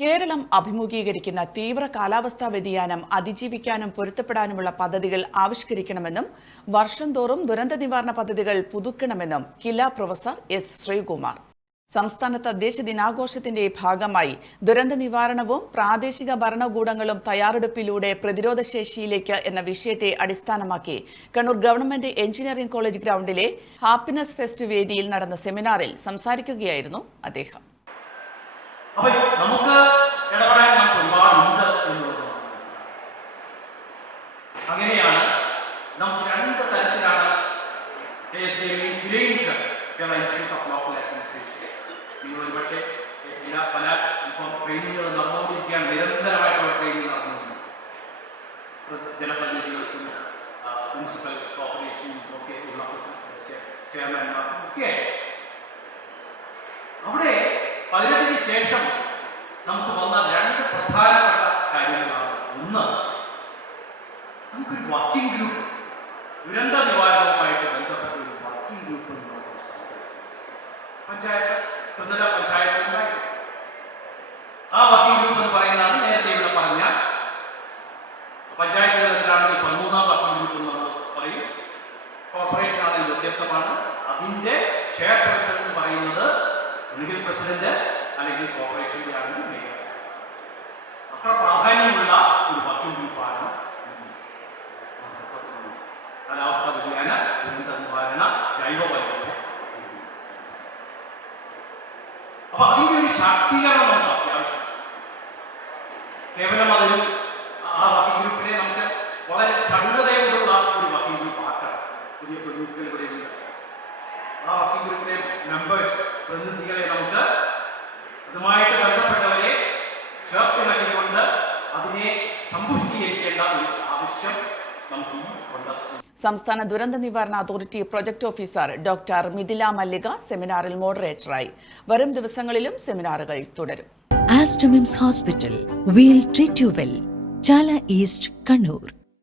കേരളം അഭിമുഖീകരിക്കുന്ന തീവ്ര കാലാവസ്ഥാ വ്യതിയാനം അതിജീവിക്കാനും പൊരുത്തപ്പെടാനുമുള്ള പദ്ധതികൾ ആവിഷ്കരിക്കണമെന്നും വർഷം തോറും ദുരന്ത നിവാരണ പദ്ധതികൾ പുതുക്കണമെന്നും കില പ്രൊഫസർ എസ് ശ്രീകുമാർ. സംസ്ഥാന തദ്ദേശ ദിനാഘോഷത്തിന്റെ ഭാഗമായി ദുരന്ത നിവാരണവും പ്രാദേശിക ഭരണകൂടങ്ങളും തയ്യാറെടുപ്പിലൂടെ പ്രതിരോധ ശേഷിയിലേക്ക് എന്ന വിഷയത്തെ അടിസ്ഥാനമാക്കി കണ്ണൂർ ഗവൺമെന്റ് എഞ്ചിനീയറിംഗ് കോളേജ് ഗ്രൗണ്ടിലെ ഹാപ്പിനെസ് ഫെസ്റ്റ് വേദിയിൽ നടന്ന സെമിനാറിൽ സംസാരിക്കുകയായിരുന്നു അദ്ദേഹം. അപ്പൊ നമുക്ക് ഇടപെടാൻ നമുക്ക് ഒരുപാടുണ്ട് എന്നുള്ളതാണ്. അങ്ങനെയാണ് നമുക്ക് രണ്ട് തരത്തിലാണ് ഇൻസ്റ്റിറ്റ്യൂട്ട് ഓഫ് ലോക്കൽ അഡ്മിനിസ്ട്രേഷൻ നിങ്ങൾ ഒരുപക്ഷെ എല്ലാ പല ഇപ്പം ട്രെയിനിങ്ങുകൾ നടന്നുകൊണ്ടിരിക്കുകയാണ്. നിരന്തരമായിട്ടുള്ള ട്രെയിനിങ് നടന്നുകൊണ്ടിരിക്കുന്നത് ജനപ്രതിനിധികൾക്കും മുനിസിപ്പൽ കോർപ്പറേഷനും ഒക്കെ ഉള്ള ചെയർമാൻമാർക്കും ഒക്കെ പതിനെട്ടിന് ശേഷം നമുക്ക് വന്ന രണ്ട് പ്രധാനപ്പെട്ട കാര്യങ്ങളാണ്. ഒന്ന് നമുക്കൊരു വർക്കിംഗ് ഗ്രൂപ്പ് ദുരന്ത നിവാരണവുമായിട്ട് ബന്ധപ്പെട്ട ഒരു വർക്കിംഗ് ഗ്രൂപ്പ് പഞ്ചായത്ത് ത്രിതല പഞ്ചായത്ത് ഉണ്ടായി ആ വർക്കിംഗ് ഗ്രൂപ്പ് എന്ന് പറയുന്നതാണ് നേരത്തെ ഇവിടെ പറഞ്ഞ പഞ്ചായത്ത് തലത്തിലാണെങ്കിൽ പതിമൂന്നാം വർക്കിംഗ് ഗ്രൂപ്പ് എന്ന് പറയും. കോർപ്പറേഷൻ ആണെങ്കിൽ വ്യത്യസ്തമാണ്. അതിന്റെ ചെയർപേഴ്സൺ എന്ന് പറയുന്നത് ഒന്നുകിൽ പ്രസിഡന്റ് അല്ലെങ്കിൽ കോർപ്പറേഷന്റെ ആണെങ്കിൽ മേയർ അത്ര പ്രാധാന്യമുള്ള ഒരു വർക്കിംഗ് ഗ്രൂപ്പാണ് കാലാവസ്ഥാ വ്യതിയാന ദുരന്ത നിവാരണ ജൈവ വൈവിധ്യം അപ്പൊ അതിന്റെ ഒരു ശാക്തീകരണം നമുക്ക് അത്യാവശ്യം. കേവലം അതൊരു ആ വർക്കിംഗ് ഗ്രൂപ്പിനെ നമുക്ക് വളരെ ക്ഷണ്ടതയോടുള്ള ഒരു വർക്കിംഗ് ഗ്രൂപ്പ് ആക്കണം. പുതിയ പ്രതിനിധികൾ ഇവിടെ ആ വർക്കിംഗ് ഗ്രൂപ്പിലെ മെമ്പേഴ്സ് പ്രതിനിധികളെ നമുക്ക് അതുമായിട്ട് ബന്ധപ്പെട്ടവരെ ചേർത്തിണക്കിക്കൊണ്ട് അതിനെ സമ്പുഷ്ടീകരിക്കേണ്ട ഒരു ആവശ്യം നമുക്ക് ഈ ഉണ്ട് സംസ്ഥാന ദുരന്ത നിവാരണ authority project officer doctor Mithila Mallika സെമിനാറിൽ മോഡറേറ്ററായി വരും ദിവസങ്ങളിലും സെമിനാറുകൾ തുടരും Aster MIMS hospital we'll treat you well Chala east Kannur.